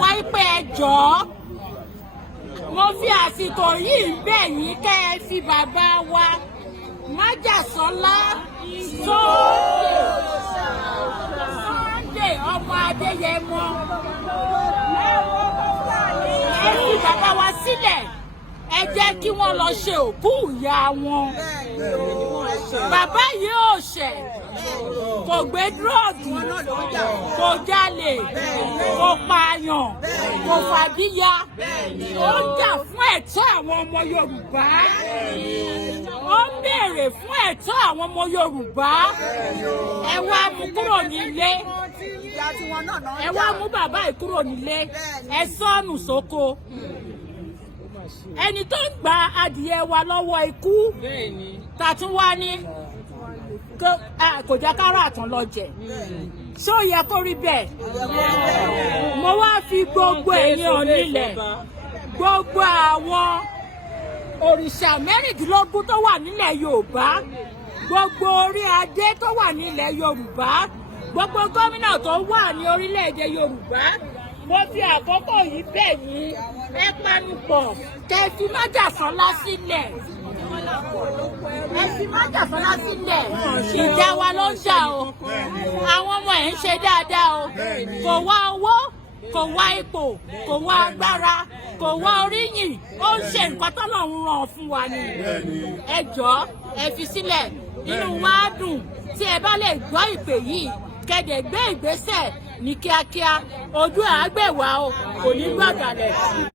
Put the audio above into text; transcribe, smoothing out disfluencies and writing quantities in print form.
wa pé ẹ jọ̀ọ́ mo fi àsìkò yìí bẹ̀ yín kẹ́ ẹ fi bàbá wa Májàsọ́lá Sunday ọmọ Adéyẹmọ ẹ fi bàbá wa sílẹ̀ ẹ jẹ́ kí wọ́n lọ ṣe òkú ìyá wọn. Bàbá yìí ò ṣẹ̀, kò gbé dúrọ́ọ̀gì, kò jalè, kò pààyàn, kò fàbíyá. Ó jà fún ẹ̀tọ́ àwọn ọmọ Yorùbá. Ó béèrè fún ẹ̀tọ́ àwọn ọmọ Yorùbá. Ẹ wá mú kúrò nílé. Ẹ wá mú bàbá yìí kúrò nílé. Ẹ sọ́nù sóko. Ẹni tó ń gba adìyẹ wa lọ́wọ́ ikú tàtún wá ní kò jẹ́ kára àtàn lọ jẹ ṣé ó yẹ kó rí bẹ́ẹ̀. Mo wá fi gbogbo ẹ̀yin onílẹ̀ gbogbo àwọn òrìṣà mẹ́rìndínlógún tó wà nílẹ̀ Yorùbá gbogbo orí adé tó wà nílẹ̀ Yorùbá gbogbo gómìnà tó wà ní orílẹ̀-èdè Yorùbá mo fi àkókò yìí bẹ̀ yín ẹ panupọ̀ kẹ́ fi Májàsọ́lá sílẹ̀. Ẹ fi Májàsọ́lá sílẹ̀. Ìjà wa ló ń jà o. Àwọn ọmọ ẹ̀ ń ṣe dáadáa o. Kò wá owó, kò wá ipò, kò wá agbára, kò wá oríyìn. Ó ń ṣe nǹkan tọ́lọ́run ràn fún wa ni. Ẹ jọ̀ọ́ ẹ fi sílẹ̀. Inú wa dùn tí ẹ bá lè gbọ́ ìpè yìí kẹ́dẹ̀ gbé ìgbésẹ̀ ní kíákíá. Ojú àgbẹ̀wá o, kò ní gbàgàlẹ̀.